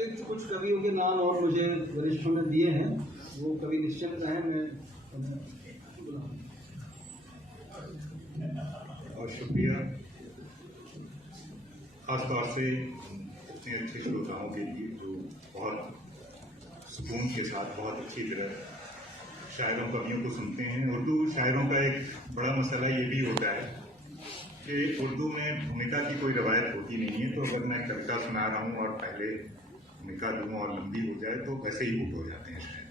अतिरिक्त कुछ कवियों के नाम और मुझे वरिष्ठों ने दिए हैं, वो कवि निश्चित रहें, मैं और शुक्रिया खासतौर से इतने अच्छे श्रोताओं के लिए जो बहुत सुकून के साथ बहुत अच्छी तरह शायरों कवियों को सुनते हैं। उर्दू शायरों का एक बड़ा मसला ये भी होता है कि उर्दू में भूमिका की कोई रवायत होती नहीं है, तो अगर मैं कविता सुना रहा हूँ और पहले भूमिका दूँ और लंबी हो जाए तो वैसे ही बुक हो जाते हैं शायद।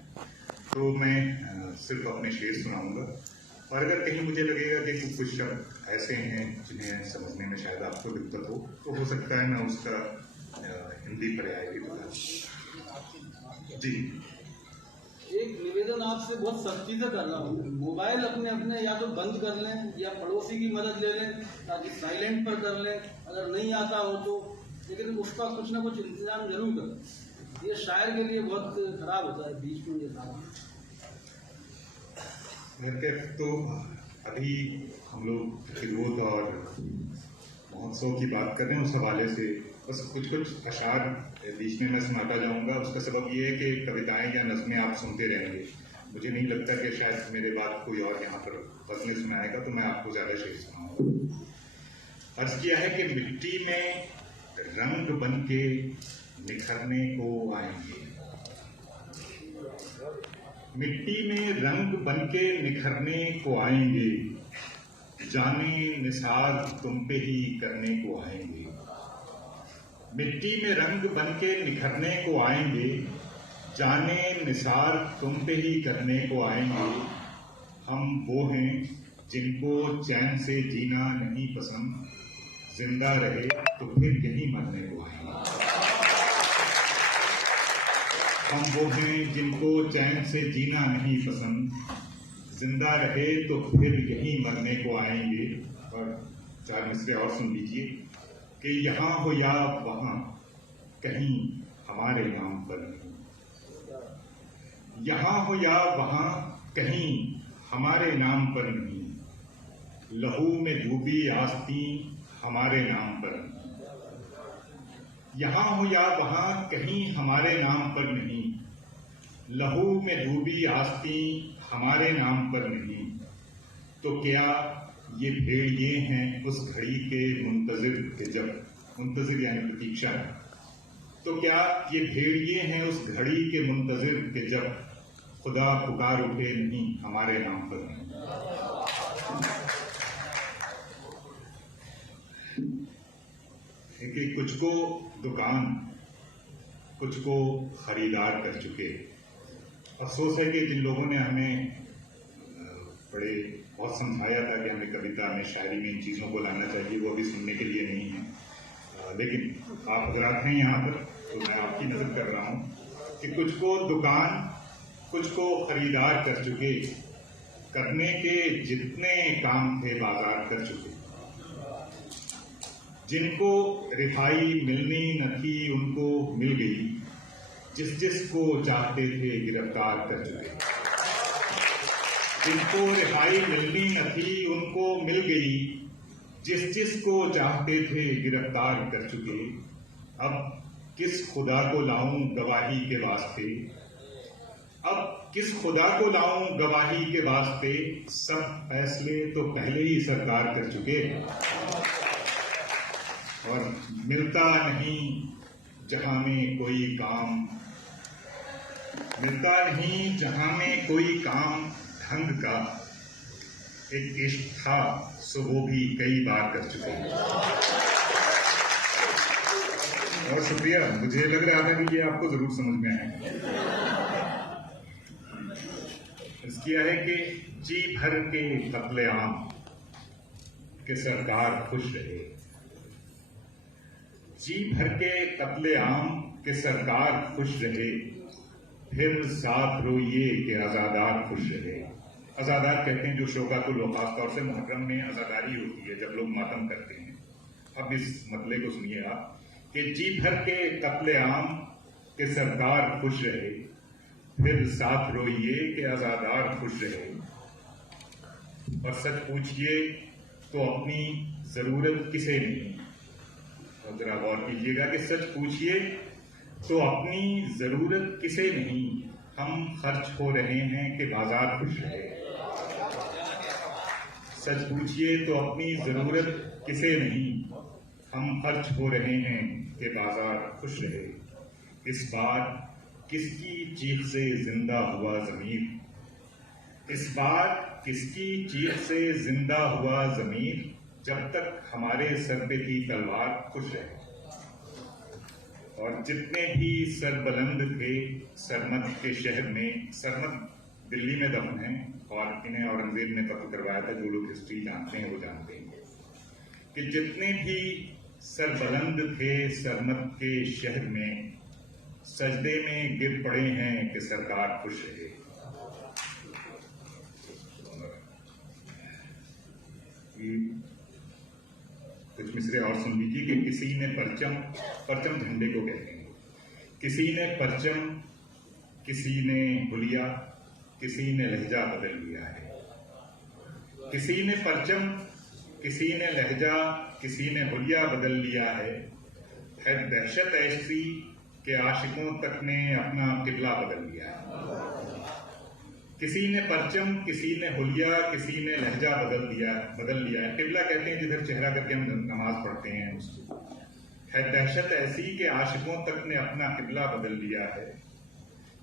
तो मैं सिर्फ अपने शेर सुनाऊंगा, और अगर कहीं मुझे लगेगा कि कुछ शब्द ऐसे हैं जिन्हें समझने में शायद आपको दिक्कत हो, तो हो सकता है मैं उसका हिंदी पर्याय भी बता दूं। जी, एक निवेदन आपसे बहुत सख्ती से कर रहा हूँ, मोबाइल अपने अपने या तो बंद कर लें या पड़ोसी की मदद ले लें ताकि साइलेंट पर कर लें, अगर नहीं आता हो तो, लेकिन उसका कुछ ना कुछ इंतजाम जरूर करें। ये शायर के लिए बहुत खराब होता है बीच में ये सारा। तो अभी हम लोग खिदमत और महोत्सव की बात कर रहे हैं, उस हवाले से बस कुछ अशार बीच में मैं सुनाता जाऊंगा। उसका सबब ये है कि कविताएं या नज़में आप सुनते रहेंगे, मुझे नहीं लगता कि शायद मेरे बाद कोई और यहाँ पर गज़लें सुनाएगा, तो मैं आपको ज़्यादा शेर सुनाऊंगा। अर्ज किया है कि मिट्टी में रंग बन के निखरने को आएंगे, मिट्टी में रंग बनके निखरने को आएंगे, जाने निसार तुम पे ही करने को आएंगे। मिट्टी में रंग बनके निखरने को आएंगे, जाने निसार तुम पे ही करने को आएंगे। हम वो हैं जिनको चैन से जीना नहीं पसंद, जिंदा रहे तो फिर यहीं मरने को आएंगे। हम वो हैं जिनको चैन से जीना नहीं पसंद, जिंदा रहे तो फिर यहीं मरने को आएंगे। और चार मिसरे और सुन लीजिए कि यहाँ हो या वहाँ कहीं हमारे नाम पर नहीं, यहाँ हो या वहाँ कहीं हमारे नाम पर नहीं, लहू में डूबी आस्ती हमारे नाम पर नहीं, यहाँ हो या वहाँ कहीं हमारे नाम पर नहीं, लहू में डूबी आस्ती हमारे नाम पर नहीं। तो क्या ये भेड़िए हैं उस घड़ी के मुंतजिर के जब, मुंतजिर यानी प्रतीक्षा, तो क्या ये भेड़िए हैं उस घड़ी के मुंतजिर के जब खुदा पुकार उठे नहीं हमारे नाम पर नहीं। कि कुछ को दुकान कुछ को खरीदार कर चुके। अफसोस है कि जिन लोगों ने हमें बहुत समझाया था कि हमें कविता में, शायरी में इन चीज़ों को लाना चाहिए, वो अभी सुनने के लिए नहीं है। लेकिन आप हजरात हैं यहाँ पर, तो मैं आपकी नज़र कर रहा हूँ कि कुछ को दुकान कुछ को खरीदार कर चुके, करने के जितने काम थे बाजार कर चुके। जिनको रिहाई मिलनी न थी उनको मिल गई, जिस जिसको चाहते थे गिरफ्तार कर चुके। जिनको रिहाई मिलनी न थी उनको मिल गई, जिस जिसको चाहते थे गिरफ्तार कर चुके। अब किस खुदा को लाऊं गवाही के वास्ते, अब किस खुदा को लाऊं गवाही के वास्ते, सब फैसले तो पहले ही सरकार कर चुके। और मिलता नहीं जहां में कोई काम, मिलता नहीं जहां में कोई काम ढंग का, एक इश्क था सो वो भी कई बार कर चुके। और शुक्रिया, मुझे लग रहा था कि ये आपको जरूर समझ में आए। किया है कि जी भर के कत्लेआम के सरकार खुश रहे, जी भर के कत्लेआम के सरकार खुश रहे, फिर साथ रोइए कि आज़ादार खुश रहे। आज़ादार कहते हैं जो शोकातुल, खास तौर से मुहर्रम में आज़ादारी होती है जब लोग मातम करते हैं। अब इस मतले को सुनिए आप कि जी भर के कत्लेआम के सरकार खुश रहे, फिर साथ रोइए कि आज़ादार खुश रहे। और सच पूछिए तो अपनी जरूरत किसे नहीं। और जरा गौर कीजिएगा कि सच पूछिए तो अपनी जरूरत किसे नहीं हम खर्च हो रहे हैं कि बाजार खुश रहे। सच पूछिए तो अपनी जरूरत किसे नहीं हम खर्च हो रहे हैं कि बाजार खुश रहे। इस बार किसकी चीख से जिंदा हुआ ज़मीर, इस बार किसकी चीख से जिंदा हुआ ज़मीर, जब तक हमारे सर पे की तलवार खुश रहे। और जितने भी सरबलंद थे सरमद के शहर में, सरमद दिल्ली में दफन है और इन्हें औरंगजेब ने कत्ल करवाया था। जो लोग हिस्ट्री जानते हैं वो जानते हैं कि जितने भी सरबलंद थे सरमद के शहर में सजदे में गिर पड़े हैं कि सरकार खुश रहे। कुछ मिसरे और सुन लीजिए कि किसी ने परचम, परचम झंडे को कहते हैं, किसी ने परचम, किसी ने हुलिया, किसी ने लहजा बदल लिया है। किसी ने परचम, किसी ने लहजा, किसी ने हुलिया बदल लिया है दहशत ऐसी के आशिकों तक ने अपना किबला बदल लिया है। किसी ने परचम, किसी ने हुलिया, किसी ने लहजा बदल लिया है। किबला कहते हैं जिधर चेहरा करके हम नमाज पढ़ते हैं उसको। है दहशत ऐसी के आशिकों तक ने अपना किबला बदल लिया है।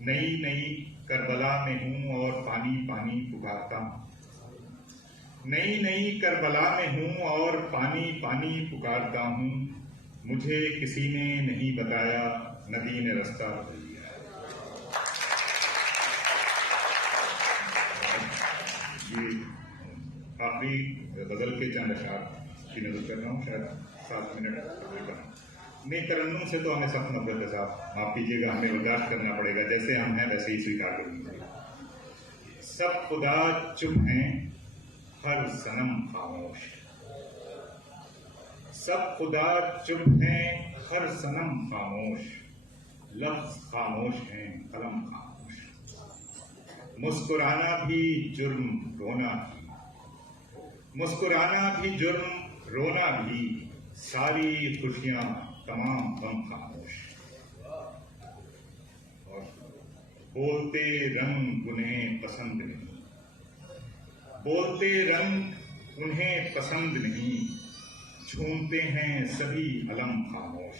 नई नई करबला में हूं और पानी पानी पुकारता हूं। नई नई करबला में हूं और पानी पानी पुकारता हूं। मुझे किसी ने नहीं बताया, नदी ने रास्ता बदल लिया। ये आखिरी गजल के चंद अशार की नजर कर रहा हूँ, शायद 7 मिनट नहीं। तरन्नुम से तो हमें सख्त नफरत है साहब, माफ कीजिएगा, हमें बर्दाश्त करना पड़ेगा। जैसे हम हैं वैसे ही स्वीकार करेंगे। सब खुदा चुप हैं, हर सनम खामोश। सब खुदा चुप हैं, हर सनम खामोश। लफ्ज खामोश हैं, कलम खामोश। मुस्कुराना भी जुर्म, रोना भी। मुस्कुराना भी जुर्म, रोना भी। सारी खुशियां, तमाम गम खामोश। और बोलते रंग उन्हें पसंद नहीं, बोलते रंग उन्हें पसंद नहीं। झूमते हैं सभी अलम खामोश।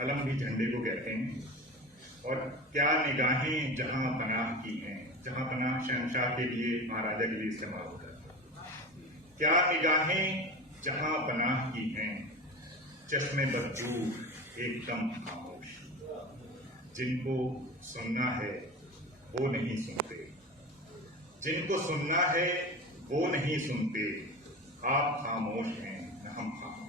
अलम भी झंडे को कहते हैं। और क्या निगाहें जहां पनाह की हैं, जहां पनाह शहंशाह के लिए, महाराजा के लिए इस्तेमाल होता है। क्या निगाहें जहां पनाह की हैं, चश्मे बदबू एकदम खामोश। जिनको सुनना है वो नहीं सुनते, जिनको सुनना है वो नहीं सुनते। आप खामोश हैं न हम खामोश।